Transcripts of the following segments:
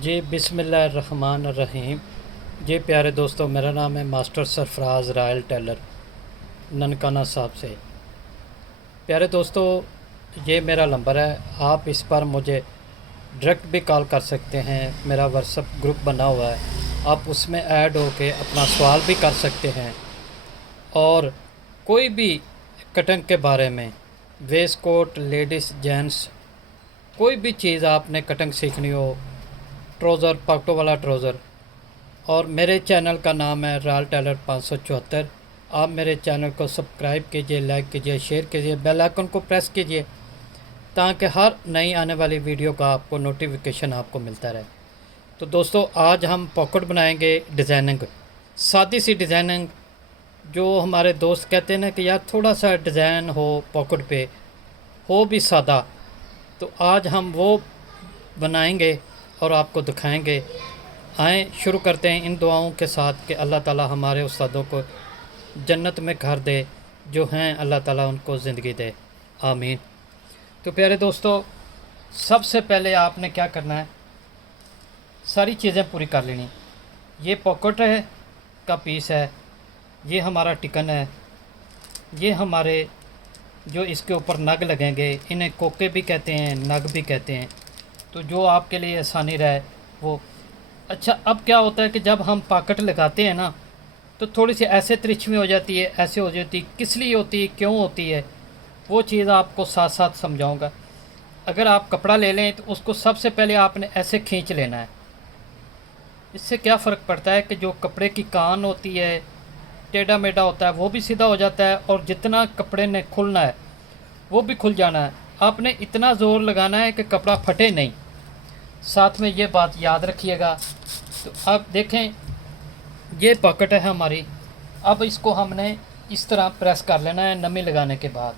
जी बिस्मिल्लाहिर्रहमानिर्रहीम। जी प्यारे दोस्तों, मेरा नाम है master Sarfaraz royal tailor Nankana Sahib से। प्यारे दोस्तों, ये मेरा नंबर है, आप इस पर मुझे डायरेक्ट भी कॉल कर सकते हैं। मेरा व्हाट्सएप ग्रुप बना हुआ है, आप उसमें ऐड होके अपना सवाल भी कर सकते हैं। और कोई भी कटिंग के बारे में, वेस्ट कोट, लेडीज़, जेंट्स, कोई भी चीज़ आपने कटिंग सीखनी हो, ट्राउज़र, पॉकेट वाला ट्राउज़र। और मेरे चैनल का नाम है रायल टेलर 574। आप मेरे चैनल को सब्सक्राइब कीजिए, लाइक कीजिए, शेयर कीजिए, बेल आइकन को प्रेस कीजिए ताकि हर नई आने वाली वीडियो का आपको नोटिफिकेशन आपको मिलता रहे। तो दोस्तों, आज हम पॉकेट बनाएंगे डिज़ाइनिंग, सादी सी डिज़ाइनिंग। जो हमारे दोस्त कहते हैं ना कि यार थोड़ा सा डिज़ाइन हो पॉकेट पे, हो भी सादा, तो आज हम वो बनाएंगे और आपको दिखाएंगे। आएँ शुरू करते हैं इन दुआओं के साथ कि अल्लाह ताला हमारे उस्तादों को जन्नत में घर दे, जो हैं अल्लाह ताला उनको ज़िंदगी दे, आमीन। तो प्यारे दोस्तों, सबसे पहले आपने क्या करना है, सारी चीज़ें पूरी कर लेनी। ये पॉकेट है का पीस है, ये हमारा टिकन है, ये हमारे जो इसके ऊपर नग लगेंगे, इन्हें कोके भी कहते हैं, नग भी कहते हैं। तो जो आपके लिए आसानी रहे वो। अच्छा, अब क्या होता है कि जब हम पॉकेट लगाते हैं ना, तो थोड़ी सी ऐसे तिरछी में हो जाती है, ऐसे हो जाती है, किस लिए होती है, क्यों होती है, वो चीज़ आपको साथ साथ समझाऊंगा। अगर आप कपड़ा ले लें तो उसको सबसे पहले आपने ऐसे खींच लेना है। इससे क्या फ़र्क पड़ता है कि जो कपड़े की कान होती है, टेढ़ा मेढ़ा होता है, वो भी सीधा हो जाता है, और जितना कपड़े ने खुलना है वो भी खुल जाना है। आपने इतना ज़ोर लगाना है कि कपड़ा फटे नहीं। साथ में ये बात याद रखिएगा। तो अब देखें, ये पॉकेट है हमारी। अब इसको हमने इस तरह प्रेस कर लेना है नमी लगाने के बाद।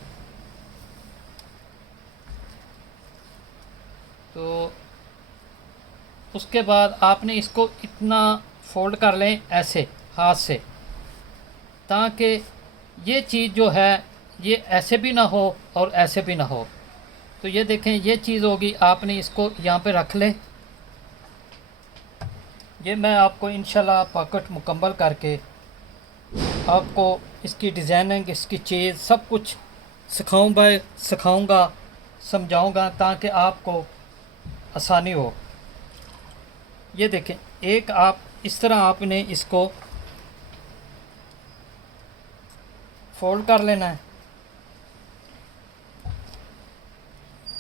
तो उसके बाद आपने इसको इतना फोल्ड कर लें ऐसे हाथ से, ताकि ये चीज़ जो है ये ऐसे भी ना हो और ऐसे भी ना हो। तो ये देखें, ये चीज़ होगी। आपने इसको यहाँ पे रख लें। ये मैं आपको इंशाल्लाह पॉकेट मुकम्मल करके आपको इसकी डिज़ाइनिंग, इसकी चीज़ सब कुछ सिखाऊंगा, समझाऊंगा, ताकि आपको आसानी हो। ये देखें, एक आप इस तरह आपने इसको फोल्ड कर लेना है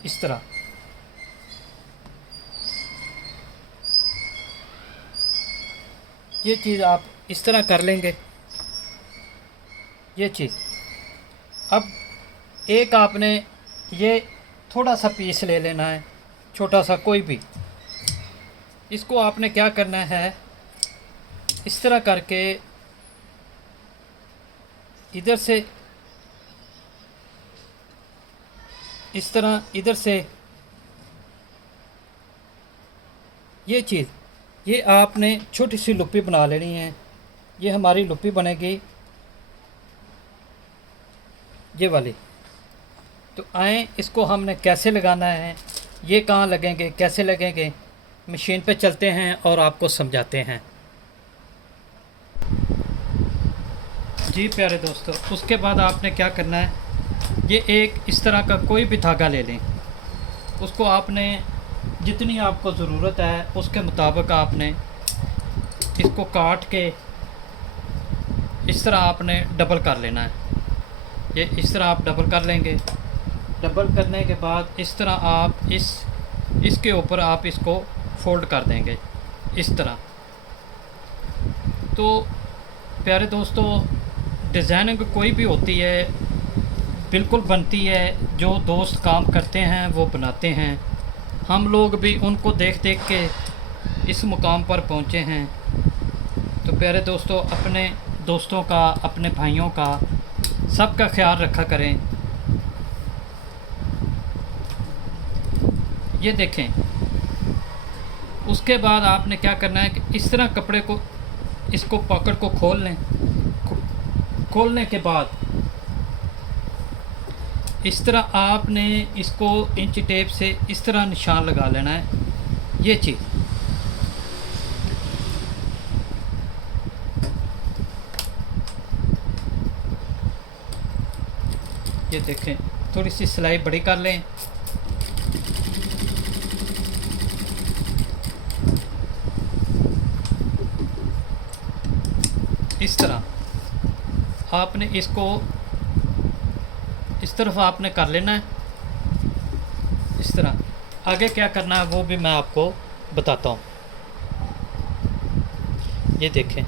इस तरह। ये चीज़ आप इस तरह कर लेंगे। ये चीज़ अब एक आपने ये थोड़ा सा पीस ले लेना है, छोटा सा कोई भी। इसको आपने क्या करना है, इस तरह करके इधर से इस तरह, इधर से ये चीज़, ये आपने छोटी सी लुप्पी बना लेनी है। ये हमारी लुप्पी बनेगी, ये वाली। तो आए, इसको हमने कैसे लगाना है, ये कहाँ लगेंगे, कैसे लगेंगे, मशीन पे चलते हैं और आपको समझाते हैं। जी प्यारे दोस्तों, उसके बाद आपने क्या करना है, ये एक इस तरह का कोई भी धागा ले लें। उसको आपने जितनी आपको ज़रूरत है उसके मुताबिक आपने इसको काट के इस तरह आपने डबल कर लेना है। ये इस तरह आप डबल कर लेंगे। डबल करने के बाद इस तरह आप इसके ऊपर आप इसको फोल्ड कर देंगे इस तरह। तो प्यारे दोस्तों, डिज़ाइनिंग कोई भी होती है, बिल्कुल बनती है। जो दोस्त काम करते हैं वो बनाते हैं, हम लोग भी उनको देख देख के इस मुकाम पर पहुँचे हैं। तो प्यारे दोस्तों, अपने दोस्तों का, अपने भाइयों का, सबका ख्याल रखा करें। ये देखें, उसके बाद आपने क्या करना है कि इस तरह कपड़े को, इसको पॉकेट को खोल लें। खोलने के बाद इस तरह आपने इसको इंच टेप से इस तरह निशान लगा लेना है। ये चीज़ ये देखें, थोड़ी सी सिलाई बड़ी कर लें। इस तरह आपने इसको इस तरफ आपने कर लेना है। इस तरह आगे क्या करना है वो भी मैं आपको बताता हूँ। ये देखें,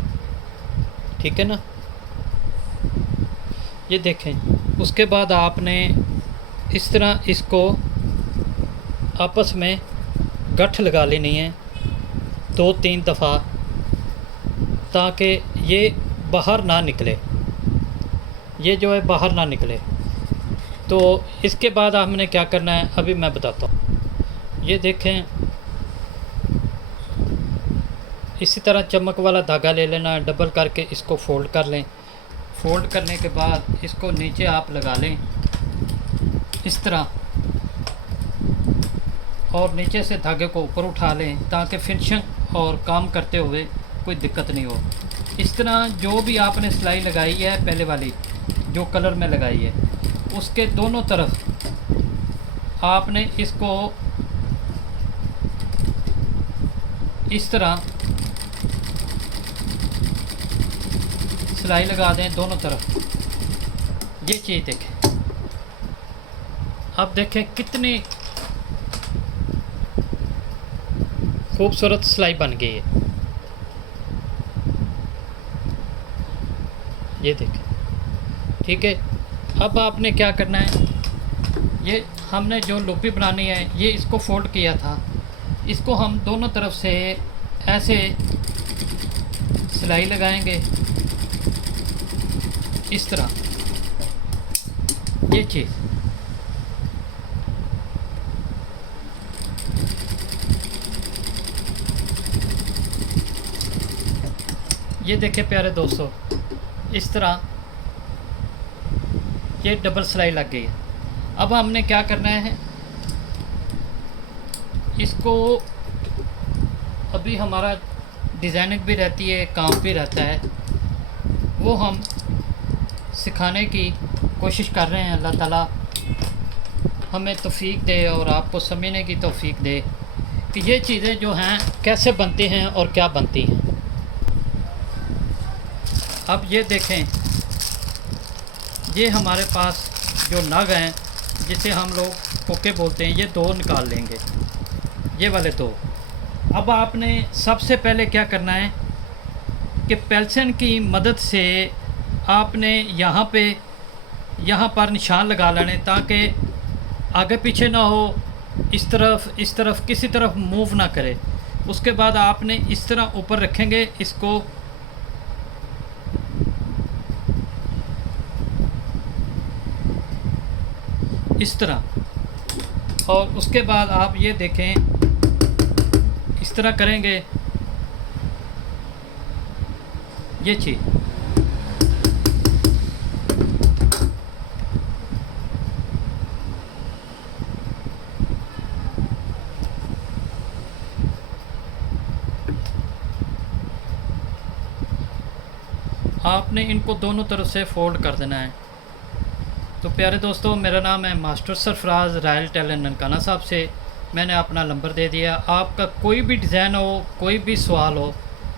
ठीक है ना। ये देखें, उसके बाद आपने इस तरह इसको आपस में गठ लगा लेनी है 2-3 दफ़ा, ताकि ये बाहर ना निकले, ये जो है बाहर ना निकले। तो इसके बाद हमने क्या करना है अभी मैं बताता हूँ। ये देखें, इसी तरह चमक वाला धागा ले लेना है, डबल करके इसको फोल्ड कर लें। फोल्ड करने के बाद इसको नीचे आप लगा लें इस तरह, और नीचे से धागे को ऊपर उठा लें ताकि फिनिशिंग और काम करते हुए कोई दिक्कत नहीं हो। इस तरह जो भी आपने सिलाई लगाई है पहले वाली जो कलर में लगाई है, उसके दोनों तरफ आपने इसको इस तरह सिलाई लगा दें दोनों तरफ। ये चीज़ देखें, अब देखें कितनी खूबसूरत सिलाई बन गई है। ये देखें, ठीक है। अब आपने क्या करना है, ये हमने जो लूपी बनानी है, ये इसको फोल्ड किया था, इसको हम दोनों तरफ से ऐसे सिलाई लगाएंगे इस तरह। ये चीज़ ये देखें प्यारे दोस्तों, इस तरह ये डबल सिलाई लग गई है। अब हमने क्या करना है, इसको अभी हमारा डिज़ाइनिंग भी रहती है, काम भी रहता है, वो हम सिखाने की कोशिश कर रहे हैं। अल्लाह ताला हमें तौफीक दे और आपको समझने की तौफीक दे कि ये चीज़ें जो हैं कैसे बनती हैं और क्या बनती हैं। अब ये देखें, ये हमारे पास जो नग हैं जिसे हम लोग कोके बोलते हैं, ये 2 निकाल लेंगे, ये वाले 2। अब आपने सबसे पहले क्या करना है कि पेल्सन की मदद से आपने यहाँ पर निशान लगा लेने ताकि आगे पीछे ना हो, इस तरफ किसी तरफ मूव ना करे। उसके बाद आपने इस तरह ऊपर रखेंगे इसको, इस तरह, और उसके बाद आप ये देखें इस तरह करेंगे ये चीज़। आपने इनको दोनों तरफ से फोल्ड कर देना है। तो प्यारे दोस्तों, मेरा नाम है master Sarfaraz royal tailor Nankana Sahib से। मैंने अपना नंबर दे दिया। आपका कोई भी डिज़ाइन हो, कोई भी सवाल हो,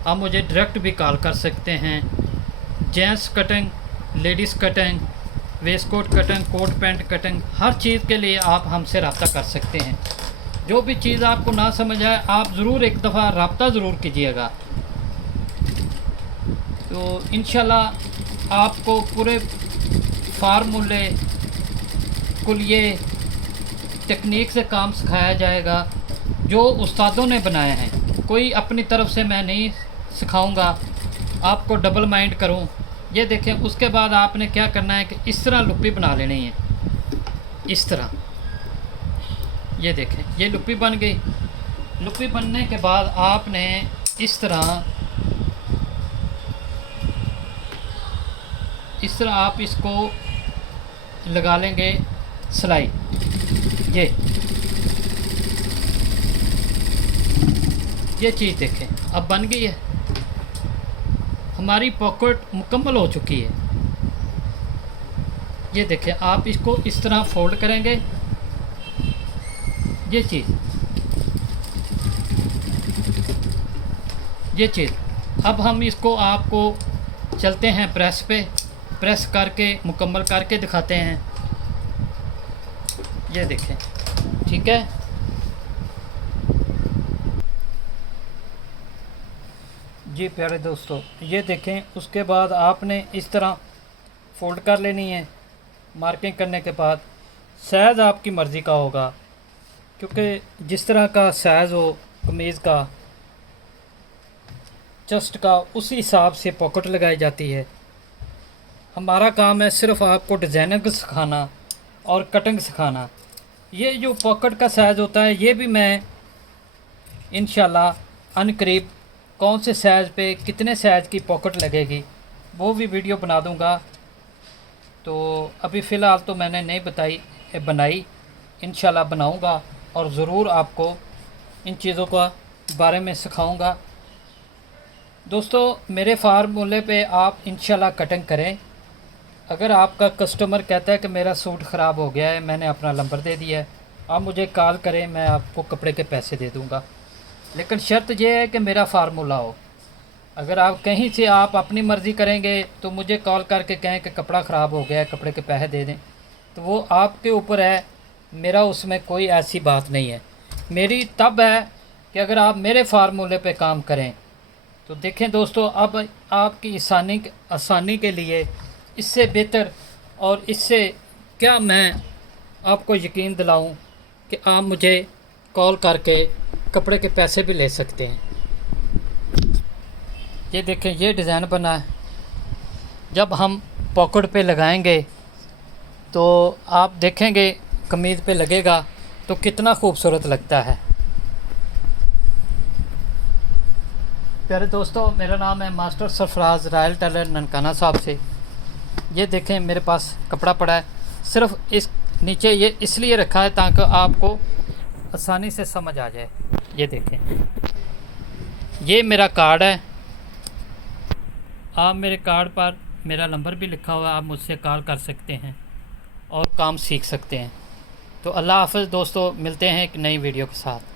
आप मुझे डायरेक्ट भी कॉल कर सकते हैं। Gents cutting, ladies cutting, waistcoat cutting, coat pant cutting, हर चीज़ के लिए आप हमसे रब्ता कर सकते हैं। जो भी चीज़ आपको ना समझ आए, आप ज़रूर एक दफ़ा रब्ता ज़रूर कीजिएगा। तो इंशाल्लाह आपको पूरे फार्मूले कुलिये टेक्निक से काम सिखाया जाएगा जो उस्तादों ने बनाए हैं। कोई अपनी तरफ से मैं नहीं सिखाऊंगा, आपको डबल माइंड करूं। ये देखें, उसके बाद आपने क्या करना है कि इस तरह लुप्पी बना लेनी है, इस तरह। ये देखें, ये लुप्पी बन गई। लुप्पी बनने के बाद आपने इस तरह आप इसको लगा लेंगे सिलाई। ये चीज़ देखें, अब बन गई है, हमारी पॉकेट मुकम्मल हो चुकी है। ये देखिए, आप इसको इस तरह फोल्ड करेंगे, ये चीज़। अब हम इसको आपको चलते हैं प्रेस पे, प्रेस करके मुकम्मल करके दिखाते हैं। ये देखें, ठीक है। जी प्यारे दोस्तों, ये देखें, उसके बाद आपने इस तरह फ़ोल्ड कर लेनी है। मार्किंग करने के बाद साइज़ आपकी मर्ज़ी का होगा, क्योंकि जिस तरह का साइज़ हो कमीज़ का, चेस्ट का, उसी हिसाब से पॉकेट लगाई जाती है। हमारा काम है सिर्फ आपको डिज़ाइनिंग सिखाना और कटिंग सिखाना। ये जो पॉकेट का साइज़ होता है, ये भी मैं इंशाल्लाह अनकरीब कौन से साइज़ पे कितने साइज़ की पॉकेट लगेगी वो भी वीडियो बना दूंगा। तो अभी फ़िलहाल तो मैंने नहीं बनाई, इंशाल्लाह बनाऊंगा और ज़रूर आपको इन चीज़ों का बारे में सिखाऊंगा। दोस्तों, मेरे फार्मूले पे आप इंशाल्लाह कटिंग करें। अगर आपका कस्टमर कहता है कि मेरा सूट ख़राब हो गया है, मैंने अपना नंबर दे दिया है, आप मुझे कॉल करें, मैं आपको कपड़े के पैसे दे दूंगा। लेकिन शर्त यह है कि मेरा फार्मूला हो। अगर आप कहीं से आप अपनी मर्ज़ी करेंगे तो मुझे कॉल करके कहें कि कपड़ा ख़राब हो गया है, कपड़े के पैसे दे दें, तो वो आपके ऊपर है, मेरा उसमें कोई ऐसी बात नहीं है। मेरी तब है कि अगर आप मेरे फार्मूले पे काम करें। तो देखें दोस्तों, अब आपकी आसानी के लिए इससे बेहतर और इससे क्या मैं आपको यकीन दिलाऊं कि आप मुझे कॉल करके कपड़े के पैसे भी ले सकते हैं। ये देखें, ये डिज़ाइन बना है। जब हम पॉकेट पे लगाएंगे तो आप देखेंगे कमीज़ पे लगेगा तो कितना खूबसूरत लगता है। प्यारे दोस्तों, मेरा नाम है master Sarfaraz royal tailor Nankana Sahib से। ये देखें, मेरे पास कपड़ा पड़ा है, सिर्फ इस नीचे ये इसलिए रखा है ताकि आपको आसानी से समझ आ जाए। ये देखें, ये मेरा कार्ड है। आप मेरे कार्ड पर मेरा नंबर भी लिखा हुआ है, आप मुझसे कॉल कर सकते हैं और काम सीख सकते हैं। तो अल्लाह हाफ़िज़ दोस्तों, मिलते हैं एक नई वीडियो के साथ।